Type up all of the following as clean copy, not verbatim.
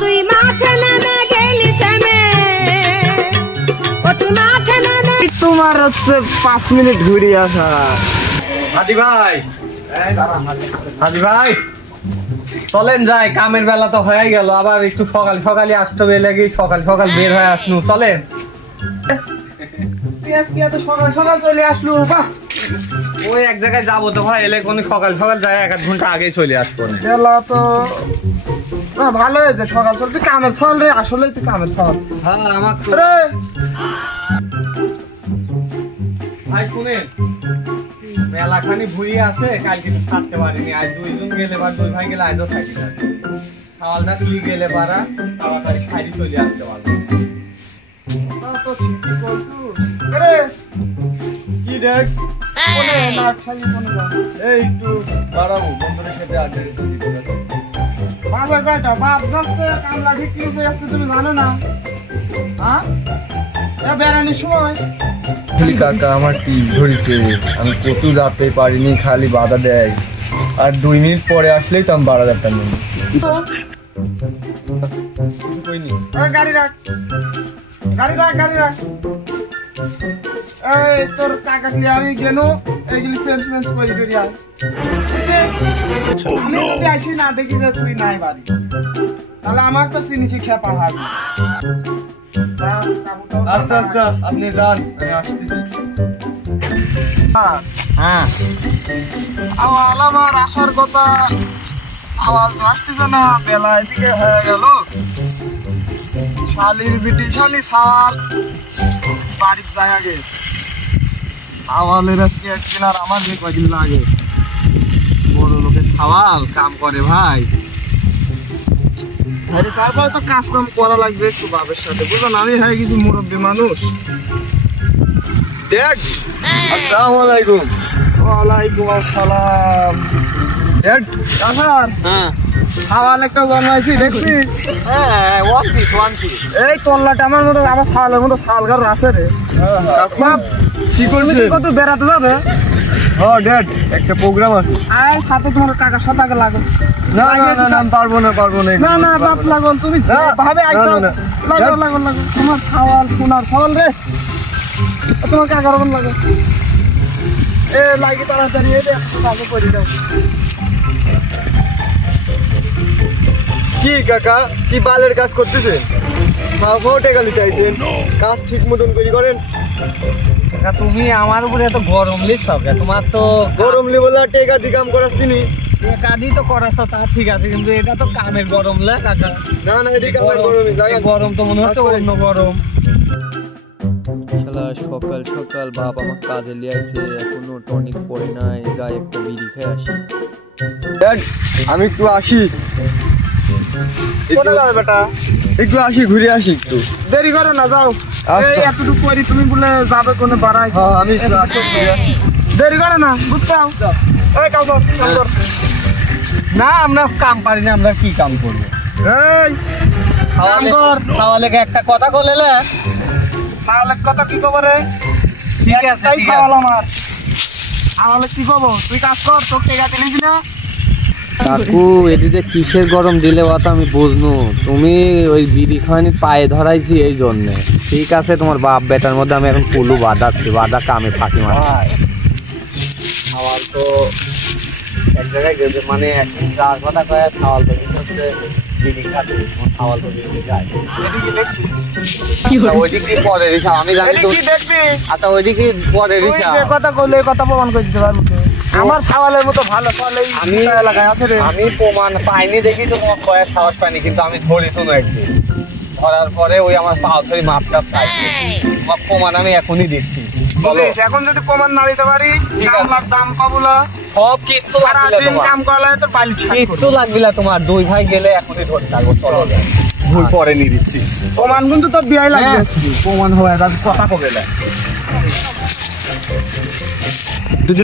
তুই মাঠে নেমে গেলি থেমে, ও তুই মাঠে নেমে। তোমার হচ্ছে 5 মিনিট ঘুরে আসা। হাদি ভাই, হাদি ভাই চলেন যাই, কামের বেলা তো হয়ে গেল, আবার একটু সকাল সকালে আসতে হবে, লেগে সকাল সকাল বের হয়ে আসনু। চলেন। আজকে এত সকাল সকাল চলে আসলো, বাহ। ওই এক জায়গায় যাবো তো ভাই, এলে কোন সকাল সকাল যায়, 1 ঘন্টা আগেই চলে আসবো। বেলা তো ভালো হয়েছে, সকাল সকাল। তুই কামের ছল রে, আসলে তুই কামের ছল। হ্যাঁ আমার তো রে ভাই শুনেন, মেলাখানি ভুই আছে, কাল কিছু থাকতে পারিনি, আজ 2 জন গেলে বা 2 ভাই গেলে আজও থাকি না। সাওয়ালটা তুই গেলে পারা তাড়াতাড়ি খাইলি চলে আসতে পারবো। তো ঠিকই কইছু। রে কি দেখ কোনে না খাই কোনে না। এই একটু দাঁড়াবো, বন্ধুদের সাথে আড্ডা দিতে আসছি। বাবা কয়টা বাপ দস্তে কামলা ঠিক লিখে আসছে, তুমি জানো না? হ্যাঁ এ বেরানির সময় কাকা আমার কি ধরেছে, আমি কত যেতে পারিনি, খালি বাধা দেয়, আর 2 মিনিট পরে আসলেই তো আমি বাড়া যেতাম। কিছু কইনি। গাড়ি রাখ, গাড়ি রাখ, গাড়ি রাখ। এই তোর কাকাকে আমি গেলো, এইগুলি চেঞ্জ মেঞ্জ করি করি আয়। আমি যদি আসি না দেখি যে তুই নাই বাড়ি, তাহলে আমার তো চিনিছি খেপা হাজি। আচ্ছা আচ্ছা আপনি যান, আমি আসতেছি। হ্যাঁ আওয়াল আমার আসার কথা, আওয়াল তো আসতেছে না, বেলা এদিকে হয়ে গেল। শালির বিটি শালি সাওয়াল বাড়ির যায় আগে। সাওয়ালের আজকে একদিন আর আমার যে কয়দিন লাগে। বড় লোকের সাওয়াল কাম করে ভাই। তারপরে তো কাজ কাম করা লাগবে একটু বাবের সাথে, বুঝলেন? আমি হয়ে গেছি মুরব্বী মানুষ। ড্যাড আসসালামু আলাইকুম। ওয়ালাইকুম আসসালাম। ড্যাড কাকার হ্যাঁ সাওয়াল একটা জন্মাইছি দেখছি। হ্যাঁ ওয়ান পিস। এই তল্লাটা আমার মতো, আমার সাওয়ালের মতো সাওয়াল ঘর আছে রে। বাপ কি করছে? কত বেড়াতে যাবে? হ্যাঁ ড্যাড একটা প্রোগ্রাম আছে। আয় সাথে ধর কাকার সাথে আগে লাগো। না না না আমি পারবো না না না বাপ লাগন, তুমি ভাবে আইছো। লাগো লাগো লাগো, তোমার সাওয়াল সোনার সাওয়াল রে, তোমার কাকার ওপর লাগো। এ লাগি তাড়াতাড়ি এ আগে করে দাও। কি কাকা কি বালের কাজ করতেছে? ফাউটে গালি চাইছেন, কাজ ঠিক মতন করেন। তুমি আমার উপরে এত গরম লিখছো, তোমার তো গরম লেবলা টেকা দি কাম করাচ্ছিনি। কাজই তো করাছো, তা ঠিক আছে, কিন্তু এটা তো কামের গরম লে কাকা। না না এটি কামের গরমই লাগান। গরম তো মনে হচ্ছে অন্য গরম। শালা সকাল সকাল বাপ আমার কাজে লিয়ে আসছে, এখনো টনিক পড়ে নাই, যাই একটা বিড়ি খেয়ে আসি। ড্যাড আমি একটু আসি। কোথায় যাবে বেটা? একটু আসি, ঘুরে আসি একটু। দেরি করো না, যাও। আচ্ছা। এই এতটুকু করি, তুমি বলে যাবে কোনো বাড়াই। হ্যাঁ আমি একটু আসি, ঘুরে আসি। দেরি করো না, বুঝতে এই কাম কর, কাম কর। না আমরা কাম পারি না, আমরা কি কাম করবো? এই কাম কর। তাহলে একটা কথা বলেলে সাওয়ালের কথা কি কব রে? ঠিক আছে, এই ঠিক সাওয়াল আছে। আমার সাওয়ালে কি কব? তুই কাজ কর, তোর টেকা দিলিস না। কাকু এদিকে কিসের গরম দিলে কথা আমি বুঝনু, তুমি ওই বিড়ি খাওয়ানি পায়ে ধরাইছি এই জন্যে। ঠিক আছে তোমার বাপ বেটার মধ্যে আমি এখন পুলু বাঁধাচ্ছি, বাঁধা কামে ফাঁকি মারি। খাওয়াল তো এক জায়গায় গেছে, মানে যার কথা কয়ে খাওয়াল তো হচ্ছে বিড়ি খাতে, খাওয়াল তো বিড়ি খায়। এদিকে দেখছি, ওইদিকে পরে রিসাব, আমি জানি তো। এদিকে দেখছি। আচ্ছা ওইদিকে পরে তুই রিসাব। যে কথা কইলে এই কথা প্রমাণ করে দিতে পারবো। আমার সাওয়ালের মতো ভালো সাওয়াল এই আমি এলাকায় আছে রে। আমি প্রমাণ পাইনি দেখি তো তোমার কয়েক সাহস পাইনি, কিন্তু আমি ধরি শোনো একদিন। ধরার পরে ওই আমার পাও ধরে মাপটাপ চাইছে, তোমার প্রমাণ আমি এখনই দিচ্ছি। বলো বুঝিস, এখন যদি প্রমাণ না দিতে পারিস, ঠিক আছে। কামলার দাম পাবো না। সব কিচ্ছু লাগবে না সারাদিন তোমার, কাম করলে তোর বালি কিচ্ছু লাগবে না তোমার। 2 ভাই গেলে এখনই ধরে থাকবো, চলো ভুল পরে নিয়ে দিচ্ছি। প্রমাণ কিন্তু তোর বিয়াই লাগবে। হ্যাঁ, প্রমাণ হয় তার কথা কবে না।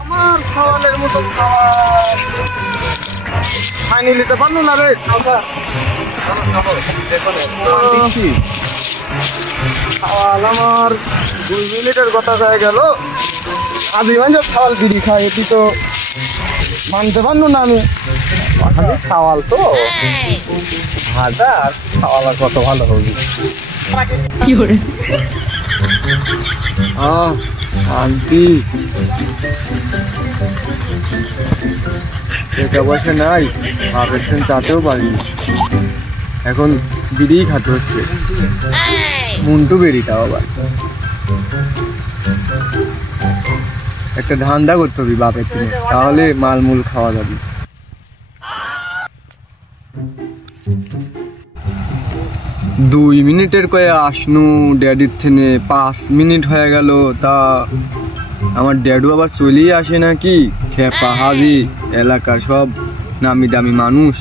আমার সাওয়ালের মতো সাওয়াল ফাইনি নিতে পারলো না রে। সাওয়াল আমার 2 মিনিটের কথা হয়ে গেল, আজ সাওয়াল বিড়ি খায়, এটি তো মানতে পারলো না আমি। খালি সাওয়াল তো ভাজা আর সাওয়াল আর কত ভালো হবে। শান্তি, টাকা পয়সা নাই, বাপের ট্রেন চাতেও পারিনি, এখন বিড়িই খাতে হচ্ছে, মুন্টু বেরি তাও আবার। একটা ধান্দা করতে হবে বাপের ট্রেনে, তাহলে মালমূল খাওয়া যাবে। 2 মিনিটের কয়ে আসনু ড্যাডির থেকে 5 মিনিট হয়ে গেল, তা আমার ড্যাডু আবার চলেই আসে নাকি? খেপা হাজি, এলাকার সব নামি দামি মানুষ।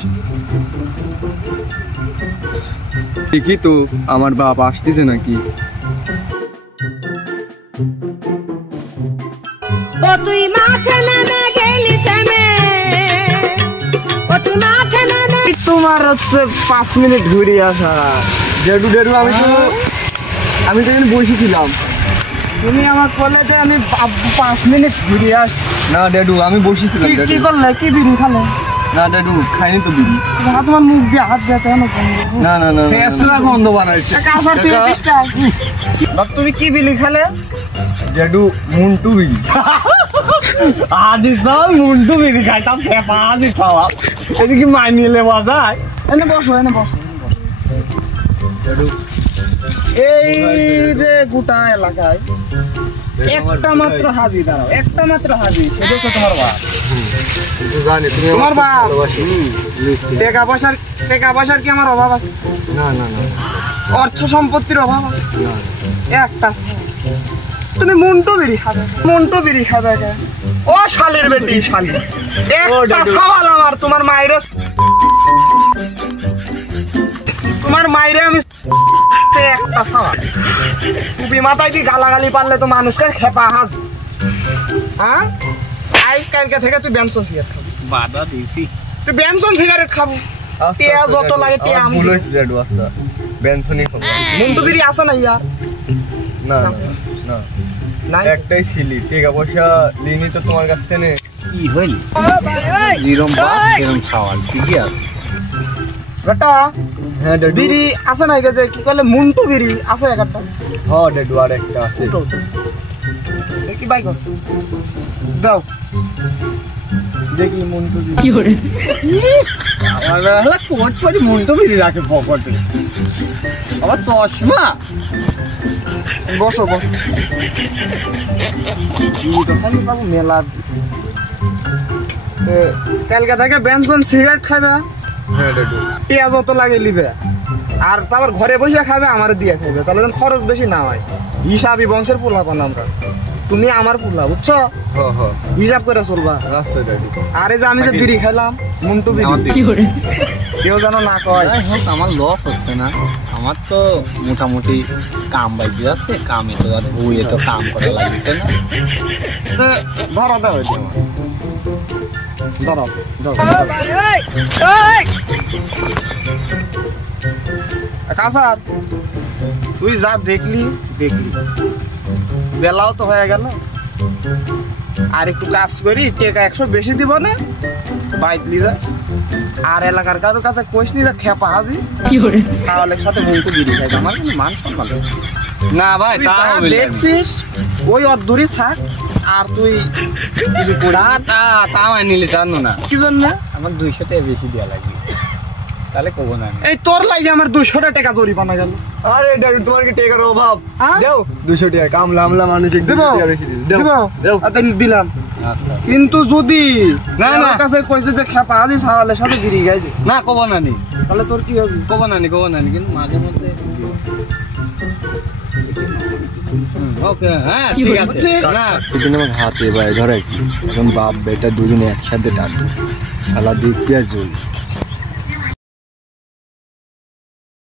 দেখি তো আমার বাপ আসতেছে নাকি। ও তুই মাঠে নেমে গেলি থেমে, ও তুই মাঠে নেমে তোমার হচ্ছে 5 মিনিট ঘুরে আসা। ড্যাডু ড্যাডু আমি তো এখানে বসেছিলাম, তুমি আমার বললে যে আমি 5 মিনিট ঘুরে আস। না ড্যাডু আমি বসেছিলাম। কি করলে? কি বিড়ি খালে? না ড্যাডু খাইনি তো বিড়ি। তোমার মুখ দিয়ে হাত দিতে না। না না না, শেষরা গন্ধ বানাইছে। তুমি কি বিড়ি খালে? ড্যাডু মুন্টু বিড়ি। আজি সাল মুন্টু বিড়ি খাইতাম, খেপা আজি সাওয়াল এটা কি মানিয়ে লেওয়া যায়? এনে বসো, এনে বসো। ড্যাডু এই যে গোটা এলাকায় একটা মাত্র হাজি, দাঁড়াও, একটা মাত্র হাজি, সেটা হচ্ছে তোমার বাপ। তোমার বাপ টাকা পয়সার কি আমার অভাব আছে? না না না। অর্থ সম্পত্তির অভাব আছে? একটা। তুমি মুন্টু বিড়ি খাবে, মুন্টু বিড়ি খাবে। ও শালের বেটি, শালি একটা সওয়াল আমার। তোমার মায়ের আমি একটা সওয়াল। টুপি মাথায় কি গালাগালি পারলে তো মানুষকে খেপা হাজ। হ্যাঁ, আইস কালকে থেকে তুই বেনসন সিগারেট খাবি। বাধা দিছি, তুই বেনসন সিগারেট খাবো। টিয়া যত লাগে টিয়া আমি ভুল হয়েছে ড্যাডু, আস্তে বেনসনই খাবো। মুন্টু বিড়ি আছে না ইয়ার? না না না, একটাই ছিলি, টাকা পয়সা লিনি তো তোমার কাছ থেকে। কি হইলি? যেরম বাপ সেরম সাওয়াল, ঠিকই আছে। বেটা হ্যাঁ ড্যাডু। বিড়ি আছে না? যে কি করলে মুন্টু বিড়ি আছে একটা? হ্যাঁ ড্যাডু আর একটা আছে। দেখি বাই কর, দাও দেখি মুন্টু বিড়ি। কি করে? আমার হলা কোট পরি মুন্টু বিড়ি রাখে পকেটে, আবার চশমা। বসো বসো। খালি বাবু মেলা কালকে থেকে বেনসন সিগারেট খাবে। হ্যাঁ ড্যাডু। টিয়া যত লাগে লিবে, আর তারপর ঘরে বসে খাবে, আমার দিয়ে খাবে, তাহলে খরচ বেশি না হয়। হিসাবি বংশের পোলা পান আমরা, তুমি আমার পোলা, বুঝছো? হ্যাঁ হ্যাঁ হিসাব করে চলবা। আচ্ছা ড্যাডু। আরে যে আমি যে বিড়ি খাইলাম, মুন্টু বিড়ি, কি করে? কেউ যেন না কয়। যাই হোক, আমার লস হচ্ছে না, আমার তো মোটামুটি কাম বাইতে যাচ্ছে। কামে তো আর বইয়ে তো কাম করা লাগছে না। ধরো দাও, ধরো কাসার, তুই যা দেখলি, বেলাও তো হয়ে গেল, আর একটু কাজ করি, টাকা 100 বেশি দিব না, বাইতলি যা। আর এলাকার কারোর কাছে কইস নি যে খেপা হাজি, কি করে? তাহলে সাথে মুন্টু বিড়ি খাই, আমার কোনো মান সম্মান নেই। না ভাই, তুই তা যা হবে না। দেখছিস ওই অদ্ধরি থাক, আর তুই কিছু করি তা আমার নিলে জানো না, কি জন্য? আমার 200 টাকা বেশি দেওয়া লাগবে, তাহলে কব না আমি। এই তোর লাগে আমার 200 টাকা জরিমানা গেল। আরে ড্যাডু তোমার কি টাকার অভাব? হ্যাঁ? দাও 200 টাকা, কামলা আমলা মানুষ একটু দেবো টাকা বেশি দিও। দাও দাও। দিলাম। আচ্ছা কিন্তু যদি না, না। আমার কাছে কইছে যে খেপা হাজি সাওয়ালের সাথে গিরি গাইছে, না, কব না নি, তাহলে তোর কি হবে? কব না নি, কিন্তু মাঝে মধ্যে ওকে। হ্যাঁ ঠিক আছে। বুঝছিস? না সেদিন আমার হাতে ভাই ধরাইছি, এখন বাপ বেটা দুজনে একসাথে ডাকবো, খেলা দেখবি আর জল।